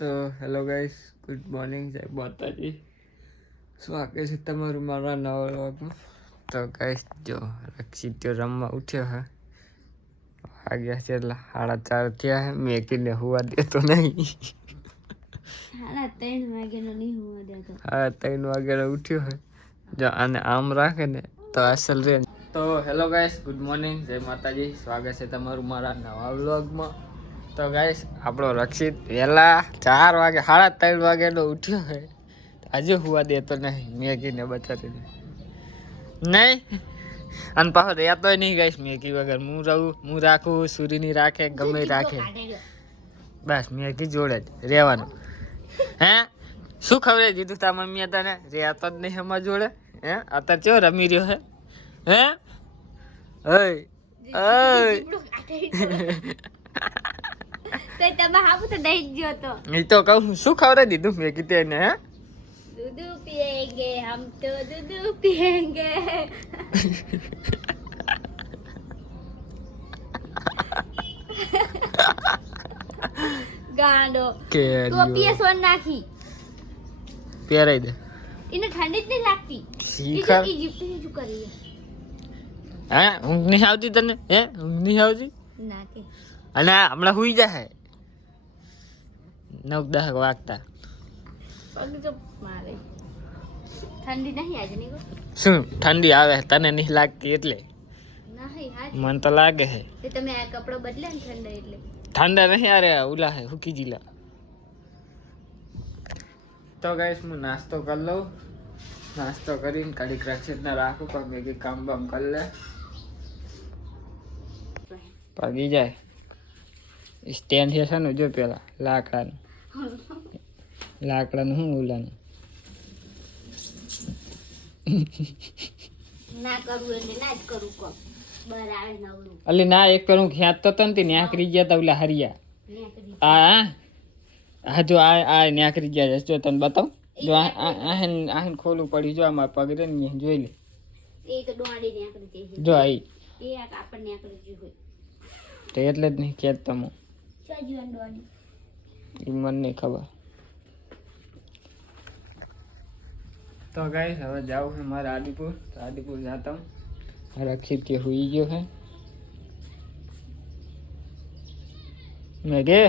તો hello guys, good morning, જય માતાજી. સ્વાગત છે તમારું મારા નવા વ્લોગમાં. તો ગાઈસ જો રક્ષિત રમવા ઉઠ્યો હે. વાગ્યા છે એટલે 4:30 થયા હે. મેકીને હુવા દેતો નહીં. 3 વાગ્યાનો નહીં હોવા દેતો. 3 વાગ્યાનો ઉઠ્યો હે. જો આને આમ રાખે ને તો અસલ રે. તો હેલો ગાઈસ, ગુડ મોર્નિંગ, જય માતાજી. સ્વાગત છે તમારું મારા નવા વ્લોગમાં. તો ગાઈસ આપણો રક્ષિત વહેલા 4 વાગે 3:30 વાગ્યાનો ઉઠ્યો હે. આજે હુવા દેતો નહીં મેગીને બચારીને નહીં. અને પાછો રહેતો નહીં ગાઈસ મેગી વગર. હું રાખું, સૂરીની રાખે, ગમે રાખે, બસ મેગી જોડે જ રહેવાનું. હે શું ખબર દીધું તા મમ્મીએ તને? રહેતો જ નહીં અમાર જોડે. હે અત્યારે ચેવો રમી રહ્યો હે? હે ઓય એ તો કહું શું ખબર દીધું મેં કીધું એને? હે दूध पिएंगे हम तो दूध पिएंगे. ગાંડો કે તો પીએસ1 નાખી પહેરાઈ દે. એને ઠંડી જ નહીં લાગતી. શીખા ઇજિપ્ત શું કરી? હે ઊંઘ નહીં આવતી તને? હે ઊંઘ નહીં આવતી? ના કે અને હમણાં હુઈ જાય 9-10 વાગતા. પગ જો મારે ઠંડી નહીં આજે નહીં. શું ઠંડી આવે તને નહીં લાગતી એટલે? નહીં હાજ મને તો લાગે છે. તે તમે આ કપડો બદલે ને ઠંડા એટલે ઠંડા નહીં અરે ઉલા હે હુકી જીલા. તો ગાઈસ હું નાસ્તો કરી લઉં. નાસ્તો કરીને કડીક રક્ષિતને રાખું પણ મેં કામ બામ કરી લે. પગી જાય સ્ટેન્ડ છે ને જો પેલા લાકડાનું શું ઉલાનું ના કરવું એટલે ના જ કરું કોમ બર આવે નવરું અલી ના એક પર હું ખેંચતો તો ને ન્યાકરી ગયા તા ઓલા હરિયા. નેકરી હા જો આ ન્યાકરી ગયા છે. જો તને બતાવ. જો આહન ખોલું પડી જો આમાં પગ રે ને જોઈ લે. એ તો ડોંડી નેકરી છે. જો આઈ એ આ કાપડ નેકરી જ હોય તો એટલે જ નહીં ખેંચતો હું. ચા જીવન ડોંડી એ મને નહીં ખબર. તો ગાઈસ હવે જાઉં છે મારે આદિપુર. તો આદિપુર જાતા હું. રક્ષિત કે હુઈ ગયો है मैं गे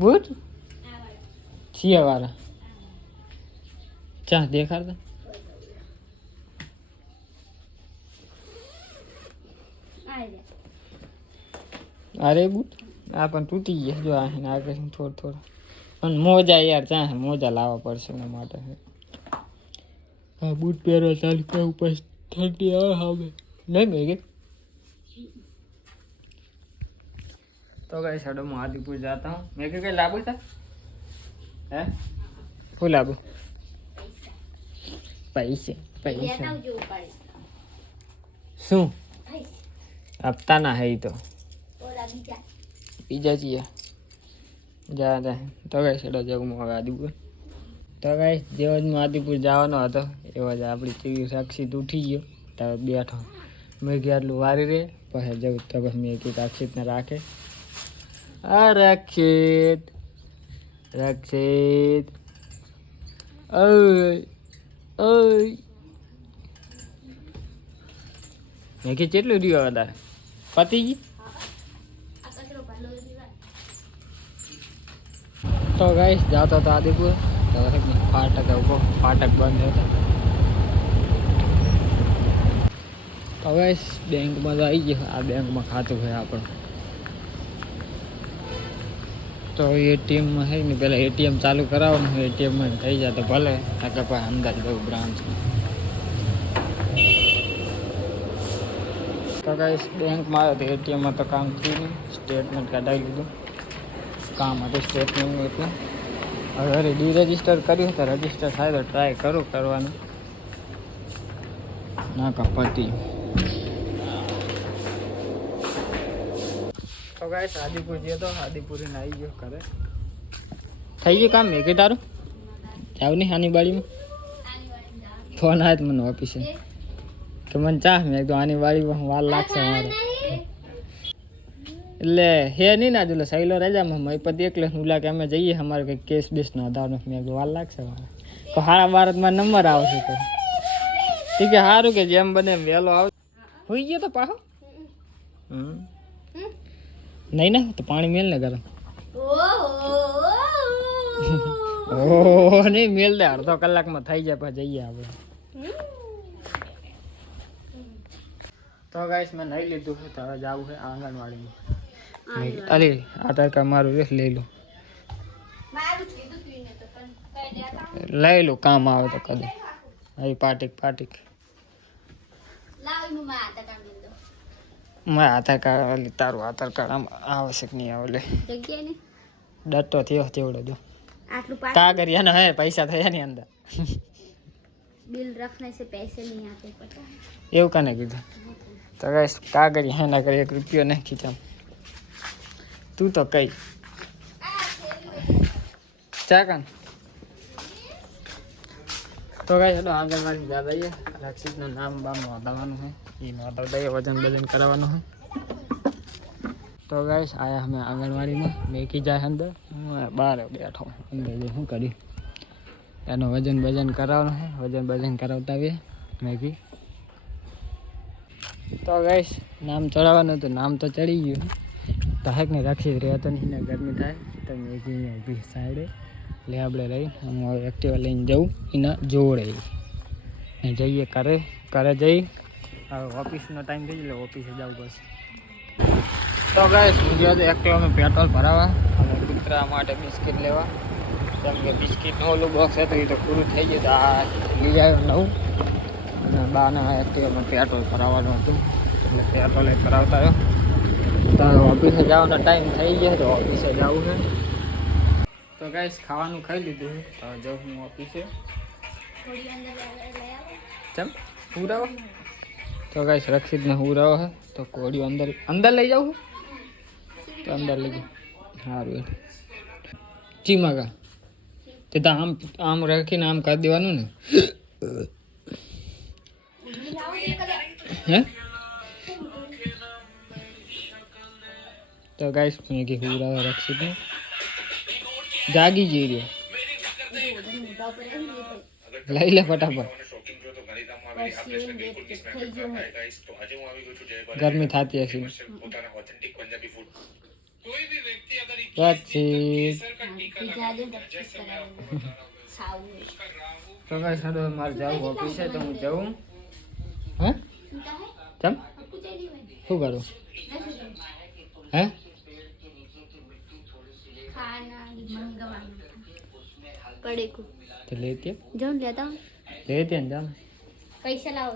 बूट छिया वाला क्या देखा था अरे बूट આ પણ તૂટી ગયા જો આ આગળ થોડું પણ મોજા યાર ચાહે મોજા લાવવા પડશે એના માટે. હા બૂટ પહેરવા ચાલુ કરવું પછી ઠંડી આવે હવે નહીં મેગી. તો કઈ સાડો હું આદિપુર જાતા હું. મેગી કઈ લાવું था હે શું લાવું? પૈસે પૈસા શું આપતા ના હે તો બીજા છીએ જા તો કઈ સાડો જાઉં હું હવે આદિપુર. તો કઈ જેવો જ હું આદિપુર જવાનો હતો એવો જ આપણી ટીવી રક્ષિત ઉઠી ગયો. તો બેઠો મેં આટલું વારી રે પછી જવું તો બસ મેં કીધું રક્ષિતને રાખે. આ રક્ષિત રક્ષિત ઓય ઓય મેં કીધું કેટલું રહ્યો વધારે પતી ગઈ. તો ગાઈસ જાતો તો આદિપુર તો ફાટક ઉભો ફાટક બંધ હતો. તો ગાઈસ બેંકમાં તો આવી ગયો. આ બેંકમાં ખાતું છે આપણું. તો એટીએમમાં છે ને પહેલાં એટીએમ ચાલુ કરાવવાનું હોય. એટીએમમાં થઈ જાય તો ભલે નકર પછી અમદાવાદ જવું બ્રાન્ચમાં. તો ગાઈસ બેંકમાં આવ્યો તો એટીએમમાં તો કામ થયું નહીં. સ્ટેટમેન્ટ કઢાવી લીધું. કામ હતું સ્ટેટમેન્ટનું એટલે હવે ડીરજિસ્ટર કર્યું તો રજિસ્ટર થાય તો ટ્રાય કરું કરવાનું. ના કપતી તો ગાઈસ આદિપુર ગયો તો આદિપુરીને આવી ગયો ઘરે. થઈ ગયું કામ મેં કે તારું જાવ નહીં આની બાળીમાં ફોન આવ્યો મને ઓફિસે કે મને ચા મેં કીધું આની બાળીમાં વાર લાગશે મારે. એટલે હે નહીં ના જોલે સહેલો રજામાં મયપતિ એકલે ઉલા કે અમે જઈએ અમારે કંઈક કેસ બેસનો આધારનો મેં કીધું વાર લાગશે મારે તો સારા ભારતમાં નંબર આવશે તો ઠીક છે સારું કે જેમ બને એમ વહેલો આવે હોઈ ગયો તો પાછો નહીં ના તો પાણી મેલ ને ગરમ ઓહ નહીં મેલ દે અડધો કલાકમાં થઈ જાય પછી જઈએ આપણે તો ગાઈસ મેં નહીં લીધું છે તો હવે જવું છે આંગણવાડીમાં અરે આધાર કાર્ડ મારું છે લઈ લો લઈ લો કામ આવે તો કદે અહીં પાટીક મારા આધાર કાર્ડ તારું આધાર કાર્ડ આમ આવશ્યક નહીં આવે લે ડટો થયો તેવડો જો કાગરિયાનો હે પૈસા થયા ની અંદર बिल रखने से पैसे नहीं आते पता है એવું કને કીધું તો ગાઈસ કાગરિયા હે ના કરે 1 રૂપિયો નહીં ખીચામ તું તો કઈ ચા કાન તો ગાઈસ હેડો આંગણવાડી જા દઈએ રક્ષિતનું નામ બામ નોંધાવવાનું છે એ નોંધાવ દઈએ વજન કરાવવાનું છે તો ગાઈસ આયા અમે આંગણવાડીમાં મેકી જાય અંદર હું બહાર બેઠો અંદર શું કર્યું એનું વજન કરાવવાનું છે વજન કરાવતા આવીએ મેગી તો ગાઈસ નામ ચડાવવાનું હતું નામ તો ચડી ગયું દહેક ને રાખી રહેતો નહીં ને ગરમી થાય તો મેગી ઊભી સાઈડે એટલે આપણે રહી હું એક્ટિવા લઈને જવું એના જોડે ને જઈએ કરે જઈ હવે ઓફિસનો ટાઈમ થઈ એટલે ઓફિસે જવું પડશે તો ગાઈસ ગયા તો એક્ટિવામાં પેટ્રોલ ભરાવા અને કૂતરા માટે બિસ્કિટ લેવા કેમ કે બિસ્કિટનું ઓલું બોક્સ હતું એ તો પૂરું થઈ ગયું તો આ લઈ આવ્યો નવું અને બાના એક્ટિવામાં પેટ્રોલ ભરાવવાનું હતું એટલે પેટ્રોલ એક કરાવતા આવ્યો તો ઓફિસે જવાનો ટાઈમ થઈ ગયો તો ઓફિસે જવું છે તો ગાઈસ ખાવાનું ખાઈ લીધું તો જાઉં હું ઓફિસે ચમ પૂરાવો તો ગાઈસ રક્ષિતને પૂરાવો છે તો કોળીઓ અંદર લઈ જાઉં તો અંદર લઈ જાઉં સારું એટલે ચીમાગા તે તો આમ રાખીને આમ કરી દેવાનું ને હે તો ગાઈસ મેં કે પૂરાવો રક્ષિતને જાગી જઈ રહ્યો લઈ લે ફટાફટ ગરમી થતી હશે તો ગાઈસ હવે મારે જવું ઓફિસે તો હું જાઉં હે ચમ શું કરું હે पड़े को तो लेते जाऊन लेता हूँ लेते हैं जान पैसा लाओ